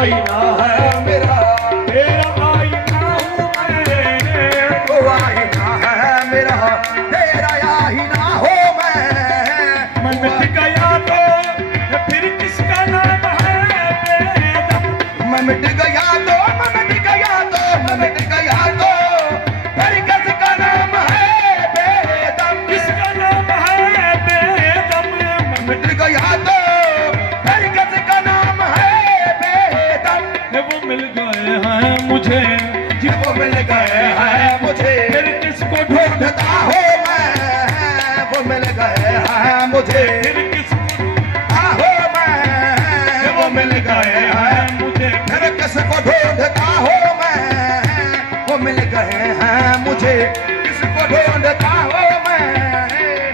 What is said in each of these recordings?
आईना है मेरा, तेरा आईना हूँ मैं, वो आईना है मेरा, तेरा आईना हो मैं मिट गया तो फिर किसका नाम है बेदम। मैं मिट गया तो, मैं मिट गया तो, मैं मिट गया तो फिर किसका नाम है बेदम। किसका नाम है बेदम। मैं मिट गया तो फिर किसका नाम है बेदम। वो मिल गए हैं मुझे, वो मिल गए हैं मुझे, फिर किसको ढूंढ, ढूंढता हूँ मैं, वो मिल गए हैं मुझे, फिर किसको आहो मैं, वो मिल गए हैं मुझे, फिर किसको ढूंढता हूँ मैं, वो मिल गए हैं मुझे, किसको ढूंढता हूँ मैं,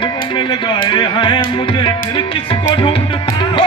वो मिल गए हैं मुझे, फिर किसको ढूंढता वो